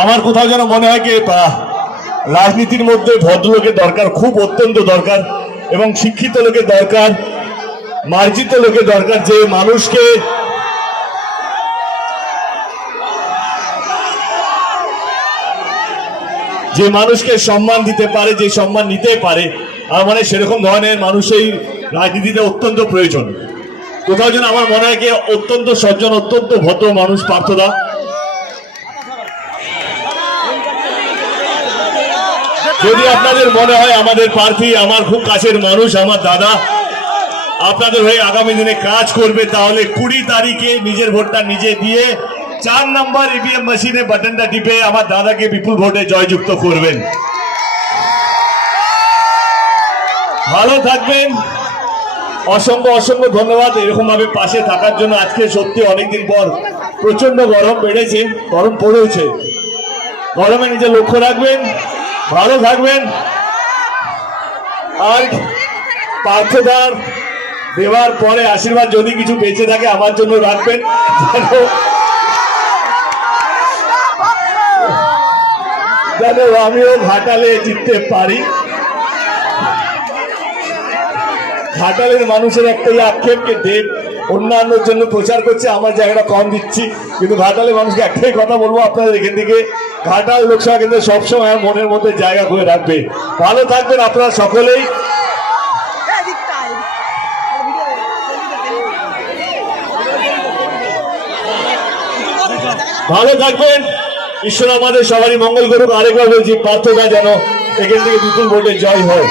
আমার কোথাও যেন মনে হয় কি রাজনীতির মধ্যে ভদ্রলোকের দরকার, খুব অত্যন্ত দরকার, এবং শিক্ষিত লোকের দরকার, মার্জিত লোকের দরকার, যে মানুষকে সম্মান দিতে পারে, যে সম্মান নিতে পারে। আর মানে সেরকম ধরনের মানুষই রাজনীতিতে অত্যন্ত প্রয়োজন। কোথাও যেন আমার মনে হয় কি অত্যন্ত সজ্জন, অত্যন্ত ভদ্র মানুষ পার্থদা। যদি আপনাদের মনে হয় আমাদের প্রার্থী আমার খুব কাছের মানুষ, আমার দাদা, আপনাদের হয়ে আগামী দিনে কাজ করবে, তাহলে 20 তারিখে নিজের ভোটটা নিজে দিয়ে 4 নম্বর ইভিএম মেশিনে বাটনটা টিপে আমার দাদাকে বিপুল ভোটে জয়যুক্ত করবেন। ভালো থাকবেন, অসংখ্য অসংখ্য ধন্যবাদ এরকম ভাবে পাশে থাকার জন্য। আজকে সত্যি অনেকদিন পর প্রচন্ড গরম বেড়েছে, গরম পড়েছে, গরমে নিজে লক্ষ্য রাখবেন, ভালো থাকবেন। আর পার্থদার দেওয়ার পরে আশীর্বাদ যদি কিছু বেঁচে থাকে আমার জন্য রাখবেন, যেন আমিও ঘাটালে জিততে পারি। ঘাটালের মানুষের একটাই আক্ষেপ যে দেব অন্যান্যর জন্য প্রচার করছে, আমার জায়গাটা কম দিচ্ছি, কিন্তু ঘাটালের মানুষকে একটাই কথা বলবো, আপনাদের এখান থেকে ঘাটাল লোকসভা কেন্দ্রে সবসময় মনের মধ্যে জায়গা করে রাখবে। ভালো থাকবেন আপনারা সকলেই, ভালো থাকবেন। ঈশ্বর আমাদের সবারই মঙ্গল করুক। আরেকবার বলছি, পার্থদা যেন এখান থেকে বিপুল ভোটে জয় হয়।